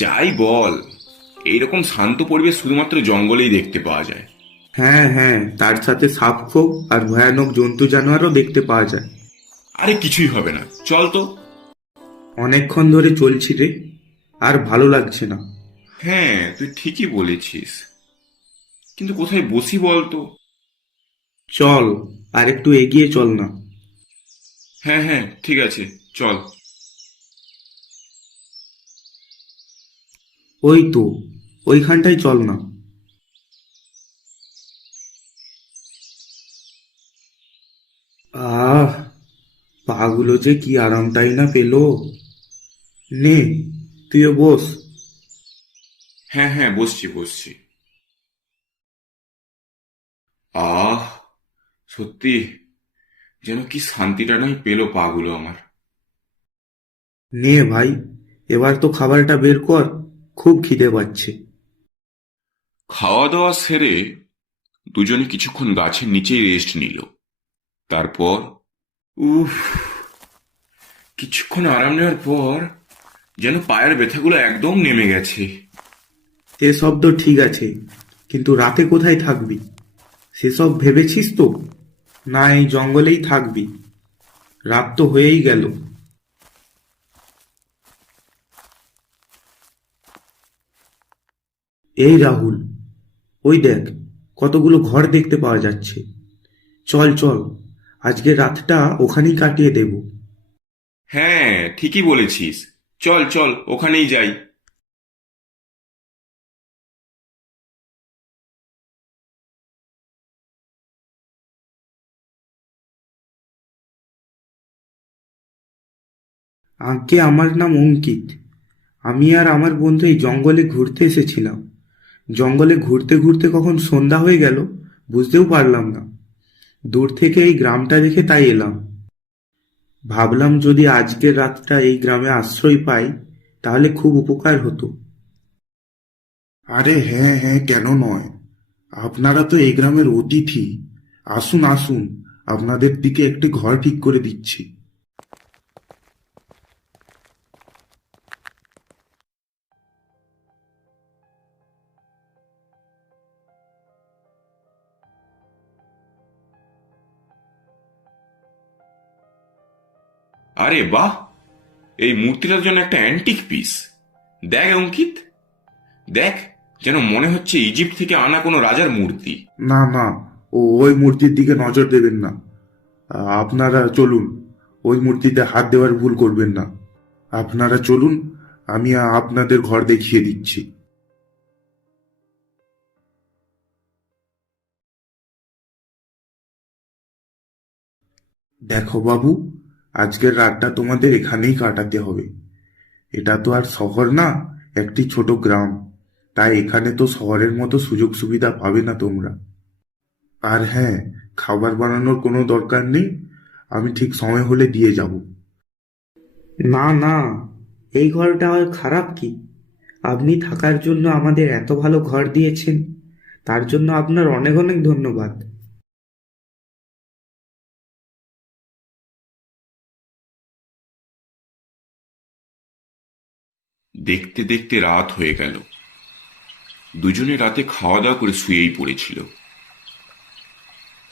যাই বল, এইরকম শান্ত পরিবেশ শুধুমাত্র জঙ্গলেই দেখতে পাওয়া যায়। হ্যাঁ হ্যাঁ, তার সাথে সাপ খোপ আর ভয়ানক জন্তু জানোয়ারও দেখতে পাওয়া যায়। আরে কিছুই হবে না, চল তো। অনেকক্ষণ ধরে চলছি রে, আর ভালো লাগছে না। হ্যাঁ, তুই ঠিকই বলেছিস, কিন্তু কোথায় বসি বল তো? চল, আর একটু এগিয়ে চল না। হ্যাঁ হ্যাঁ, ঠিক আছে, চল। ওই তো, ওইখানটায় চল না। আহ, পাগুলো যে কি আরামটাই না পেলো। নে, তুইও বস। হ্যাঁ হ্যাঁ, বসছি বসছি। আহ, সত্যি যেন কি শান্তিটা নাই পেলো পাগুলো আমার। নে ভাই, এবার তো খাবারটা বের কর, খুব খিদে পাচ্ছে। খাওয়া দাওয়া সেরে দুজনে কিছুক্ষণ গাছের নিচেই রেস্ট নিল। তারপর উফ, কিছুক্ষণ আরাম নেওয়ার পর যেন পায়ের ব্যথাগুলো একদম নেমে গেছে। সেসব তো ঠিক আছে, কিন্তু রাতে কোথায় থাকবি সেসব ভেবেছিস তো? না এই জঙ্গলেই থাকবি? রাত তো হয়েই গেল। এই রাহুল, ওই দেখ, কতগুলো ঘর দেখতে পাওয়া যাচ্ছে। চল চল, আজকের রাতটা ওখানেই কাটিয়ে দেব। হ্যাঁ, ঠিকই বলেছিস, চল চল ওখানেই যাই। আজ্ঞে, আমার নাম অঙ্কিত। আমি আর আমার বন্ধু এই জঙ্গলে ঘুরতে এসেছিলাম। জঙ্গলে ঘুরতে ঘুরতে কখন সন্ধ্যা হয়ে গেল বুঝতেও পারলাম না। দূর থেকে এই গ্রামটা দেখে তাই এলাম। ভাবলাম যদি আজকের রাতটা এই গ্রামে আশ্রয় পাই তাহলে খুব উপকার হতো। আরে হ্যাঁ হ্যাঁ, কেন নয়? আপনারা তো এই গ্রামের অতিথি। আসুন আসুন, আপনাদের দিকে একটি ঘর ঠিক করে দিচ্ছি। আরে বাহ, এই মূর্তিটার জন্য একটা অ্যান্টিক পিস। দেখ অঙ্কিত, দেখ, যেন মনে হচ্ছে ইজিপ্ট থেকে আনা কোনো রাজার মূর্তি। না না, ওই মূর্তির দিকে নজর দেবেন না। আপনারা চলুন, ওই মূর্তিতে হাত দেওয়ার ভুল করবেন না। আপনারা চলুন, আমি আপনাদের ঘর দেখিয়ে দিচ্ছি। দেখো বাবু, আজকের রাতটা তোমাদের এখানেই কাটাতে হবে। এটা তো আর শহর না, একটি ছোট গ্রাম। তাই এখানে তো শহরের মতো সুযোগ সুবিধা পাবে না তোমরা। আর হ্যাঁ, খাবার বানানোর কোনো দরকার নেই, আমি ঠিক সময় হলে দিয়ে যাব। না না, এই ঘরটা আর খারাপ কি? আপনি থাকার জন্য আমাদের এত ভালো ঘর দিয়েছেন, তার জন্য আপনার অনেক অনেক ধন্যবাদ। দেখতে দেখতে রাত হয়ে গেল। দুজনে রাতে খাওয়া দাওয়া করে শুয়েই পড়েছিল।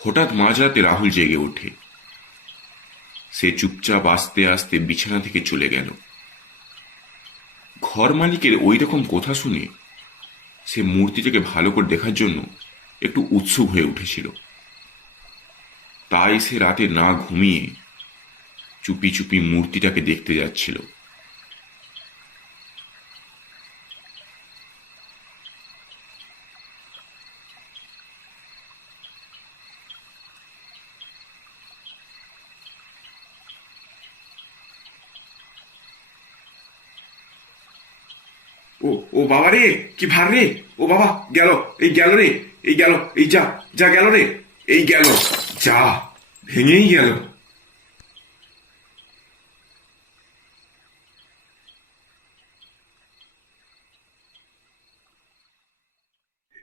হঠাৎ মাঝরাতে রাহুল জেগে ওঠে। সে চুপচাপ আস্তে আস্তে বিছানা থেকে চলে গেল। ঘর মালিকের ওই রকম কথা শুনে সে মূর্তিটাকে ভালো করে দেখার জন্য একটু উৎসুক হয়ে উঠেছিল। তাই সে রাতে না ঘুমিয়ে চুপি চুপি মূর্তিটাকে দেখতে যাচ্ছিল। ও, ও বাবা রে, কি ভার রে! ও বাবা, গেল, এই গেল রে, এই গেল, এই যা, যা গেল রে, এই গেল, যা, ভেঙেই গেল।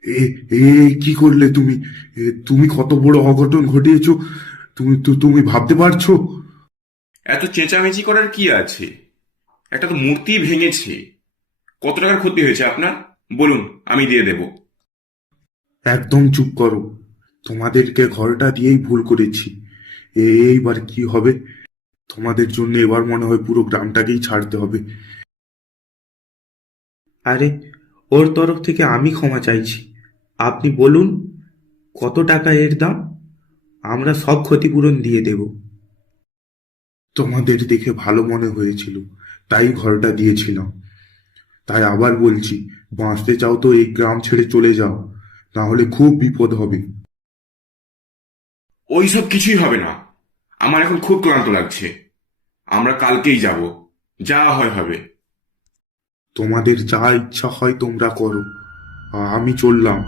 এ এ কি করলে তুমি? তুমি কত বড় অঘটন ঘটিয়েছো, তুমি ভাবতে পারছো? এত চেঁচামেচি করার কি আছে? একটা তো মূর্তি ভেঙেছে, কত টাকার ক্ষতি হয়েছে আপনার বলুন, আমি দিয়ে দেব। একদম চুপ করো। তোমাদেরকে ঘরটা দিয়েই ভুল করেছি। এইবার কি হবে? তোমাদের জন্য এবার মনে হয় পুরো গ্রামটাকেই ছাড়তে হবে। আরে, ওর তরফ থেকে আমি ক্ষমা চাইছি। আপনি বলুন কত টাকা এর দাম, আমরা সব ক্ষতিপূরণ দিয়ে দেব। তোমাদের দেখে ভালো মনে হয়েছিল, তাই ঘরটা দিয়েছিলাম। তাই আবার বলছি, বাঁচতে চাও তো এই গ্রাম ছেড়ে চলে যাও, না হলে খুব বিপদ হবে। ওইসব কিছুই হবে না। আমার এখন খুব ক্লান্ত লাগছে। আমরা কালকেই যাব, যা হয় হবে। তোমাদের যা ইচ্ছা হয় তোমরা করো, আমি চললাম।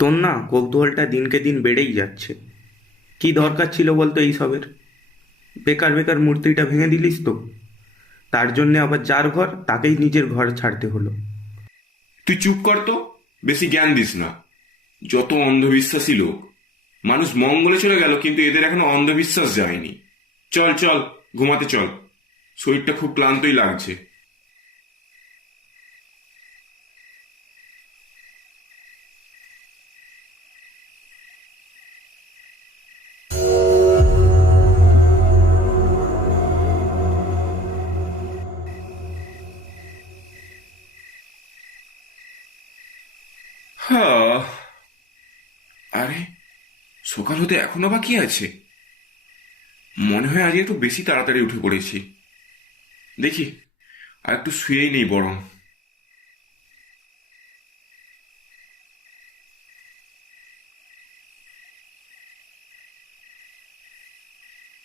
তোর না কৌতূহলটা দিনকে দিন বেড়েই যাচ্ছে। কি দরকার ছিল বলতো এইসবের? বেকার বেকার মূর্তিটা ভেঙে দিলিস তো। তার জন্য আবার যার ঘর তাকেই নিজের ঘর ছাড়তে হলো। তুই চুপ কর তো, বেশি জ্ঞান দিস না। যত অন্ধবিশ্বাসী লোক, মানুষ মঙ্গলে চলে গেল কিন্তু এদের এখনো অন্ধবিশ্বাস যায়নি। চল চল, ঘুমাতে চল। শরীরটা খুব ক্লান্তই লাগছে। হ্যাঁ, আরে সকাল হতে এখনো বাকি আছে। মনে হয় আজ একটু বেশি তাড়াতাড়ি উঠে পড়েছি। দেখি আর একটু শুয়েই নেই বরং।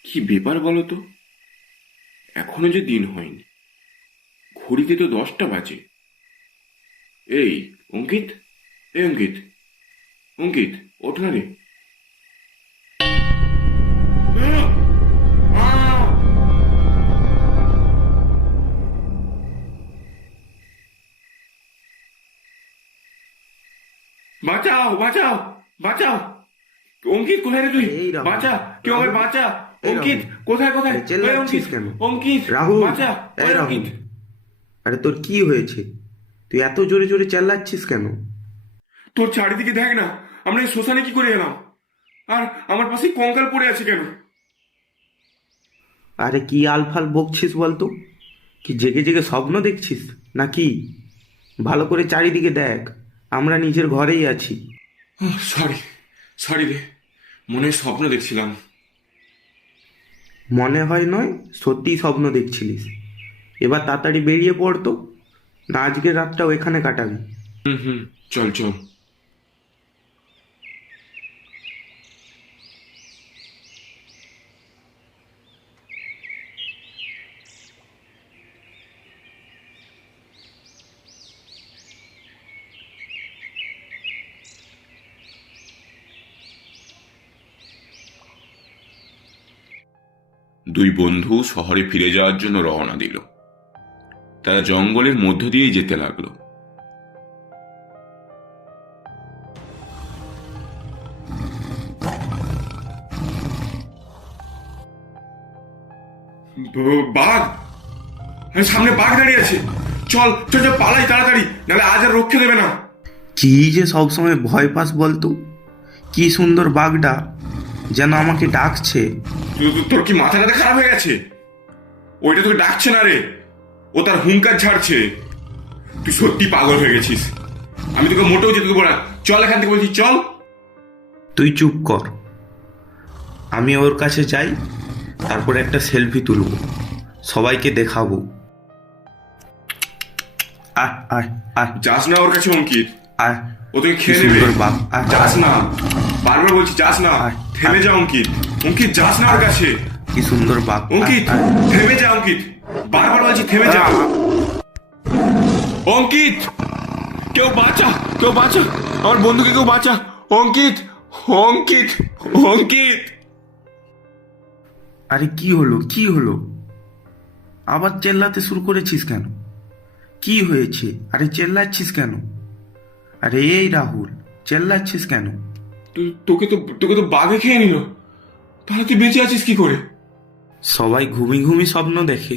কি ব্যাপার বলো তো, এখনো যে দিন হয়নি, ঘড়িতে তো 10টা বাজে। এই অঙ্কিত, এই অঙ্কিত, অঙ্কিত, ওঠ না রে। বাঁচাও বাঁচাও বাঁচাও! অঙ্কিত কোথায় রে তুই? এই রাহুল, বাঁচা, কেউ আমায় রাহুল, বাঁচা! এই অঙ্কিত রাহুল, কোথায় কোথায়? আরে ওই চেল্লাচ্ছিস অঙ্কিত, কেন? অঙ্কিত রাহুল, বাঁচা! এই ওই রাহুল, অঙ্কিত! আরে তোর কি হয়েছে? তুই এত জোরে জোরে চেল্লাচ্ছিস কেন? তোর চারিদিকে দেখ না, আমরা এই শ্মশানে কি করে এলাম? আর আমার পাশে কঙ্কাল পড়ে আছে কেন? আরে কি আলফাল বকছিস বলতো? কি জেগে জেগে স্বপ্ন দেখছিস নাকি? ভালো করে চারিদিকে দেখ, আমরা নিজের ঘরেই আছি। সরি, সরি রে, মনে হয় স্বপ্ন দেখছিলাম। মনে হয় নয়, সত্যিই স্বপ্ন দেখছিলিস। এবার তাড়াতাড়ি বেরিয়ে পড়তো, না আজকের রাতটাও এখানে কাটাবি। হুম হুম, চল চল। দুই বন্ধু শহরে ফিরে যাওয়ার জন্য রওনা দিল। তারা জঙ্গলের মধ্য দিয়েই যেতে লাগলো। বাঘ! আরে সামনে বাঘ দাঁড়িয়ে আছে। চল চল চল, পালাই তাড়াতাড়ি, নাহলে আজ আর রক্ষে দেবে না। কি যে সবসময় ভয় পাস বলতো? কি সুন্দর বাঘটা যেন আমাকে ডাকছে। তোর কি মাথা টাথা খারাপ হয়ে গেছে? ওইটা তোকে ডাকছে না রে, ও তার হুঙ্কার ছাড়ছে। তুই সত্যি পাগল হয়ে গেছিস। আমি তোকে মোটেও যেতে দেবো না। চল এখান থেকে বলছি, চল। তুই চুপ কর, আমি ওর কাছে যাই, তারপরে একটা সেলফি তুলব, সবাইকে দেখাবো। আয় আয় আয় যাস না ওর কাছে অঙ্কিত, আয়, ও তোকে কি খেয়ে নেবে। সুন্দর বাঘ, আয়, যাস না, বারবার বলছি যাস না। আয়, থেমে আয়। যা অঙ্কিত, অঙ্কিত যাস না ওর কাছে। কি সুন্দর বাঘ, অঙ্কিত আয়, আয়। থেমে যা অঙ্কিত, বারবার বলছি থেমে যা। অঙ্কিত, কেউ বাঁচা, কেউ বাঁচা, আমার বন্ধুকে কেউ বাঁচা। অঙ্কিত, অঙ্কিত, অঙ্কিত! আরে কি হলো, কি হলো? আবার চেল্লাতে শুরু করেছিস কেন? কি হয়েছে? আরে চেল্লাচ্ছিস কেন? আরে এই রাহুল, চেল্লাচ্ছিস কেন? তোকে তো বাঘে খেয়ে নিল। তাহলে তুই বেঁচে আছিস কি করে? সবাই ঘুমি ঘুমি স্বপ্ন দেখে,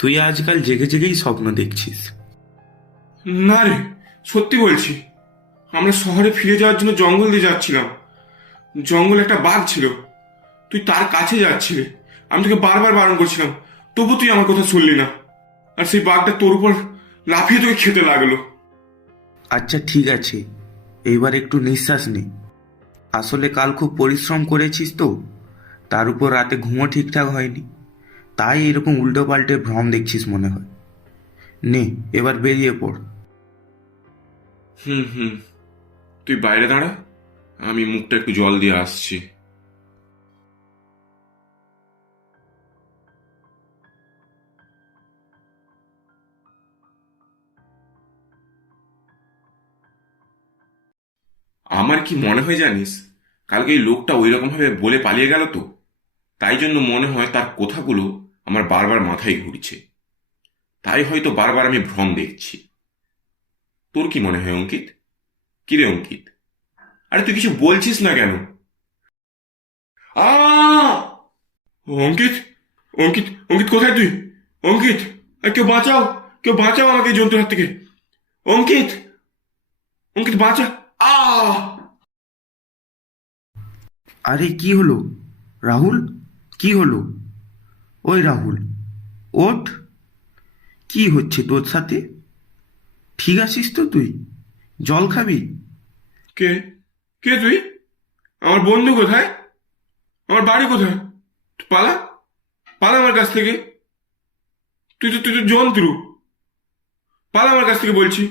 তুই আজকাল জেগে জেগেই স্বপ্ন দেখছিস। না রে, সত্যি বলছি। আমরা শহরে ফিরে যাওয়ার জন্য জঙ্গল দিয়ে যাচ্ছিলাম। জঙ্গলে একটা বাঘ ছিল, তুই তার কাছে যাচ্ছিলি। আমি তোকে বারবার বারণ করছিলাম, তবু তুই আমার কথা শুনলি না। আর সেই বাঘটা তোর উপর লাফিয়ে তোকে খেতে লাগলো। আচ্ছা ঠিক আছে, এইবার একটু নিঃশ্বাস নে। আসলে কাল খুব পরিশ্রম করেছিস তো, তার উপর রাতে ঘুমও ঠিকঠাক হয়নি, তাই এরকম উল্টো পাল্টে ভ্রম দেখছিস মনে হয়। নে, এবার বেরিয়ে পড়। হুম, তুই বাইরে দাঁড়া, আমি মুখটা একটু জল দিয়ে আসছি। আমার কি মনে হয় জানিস, কালকে এই লোকটা ওই রকম ভাবে বলে পালিয়ে গেল তো, তাই জন্য মনে হয় তার কথাগুলো আমার বারবার মাথায় ঘুরছে। তাই হয়তো বারবার আমি ভ্রম দেখছি। তোর কি মনে হয় অঙ্কিত? কি রে অঙ্কিত, আরে তুই কিছু বলছিস না কেন? আ অঙ্কিত, অঙ্কিত, অঙ্কিত কোথায় তুই? অঙ্কিত, আর কেউ বাঁচাও, কেউ বাঁচাও আমাকে এই জন্তুর হাত থেকে। অঙ্কিত, অঙ্কিত বাঁচা। আ আরে কি হলো রাহুল, কি হলো? ওই রাহুল, ওঠ। কি হচ্ছে তোর সাথে? ঠিক আছিস তো তুই? জল খাবি? কে কে তুই? আমার বন্ধু কোথায়? আমার বাড়ি কোথায়? তুই পালা, পালা আমার কাছ থেকে। তুই তো জন্তু, পালা আমার কাছ থেকে বলছি।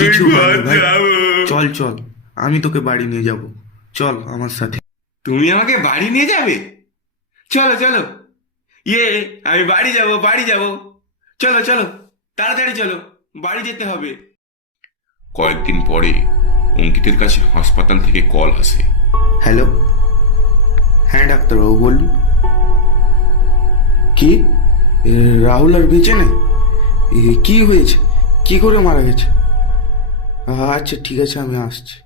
কিছু হয়নি ভাই, বাঁচাও। চল চল, আমি তোকে বাড়ি নিয়ে যাব, চল আমার সাথে। তুমি আমাকে বাড়ি নিয়ে যাবে? চলো চলো, ইয়ে, আমি বাড়ি যাব, বাড়ি যাব। চলো চলো, তাড়াতাড়ি চলো, বাড়ি যেতে হবে। কয়েকদিন পরে অঙ্কিতের কাছে হাসপাতাল থেকে কল আসে। হ্যালো, হ্যাঁ ডাক্তারবাবু বলুন। কি, রাহুল আর বেঁচে নেই? কি হয়েছে, কি করে মারা গেছে? আচ্ছা ঠিক আছে, আমি আসছি।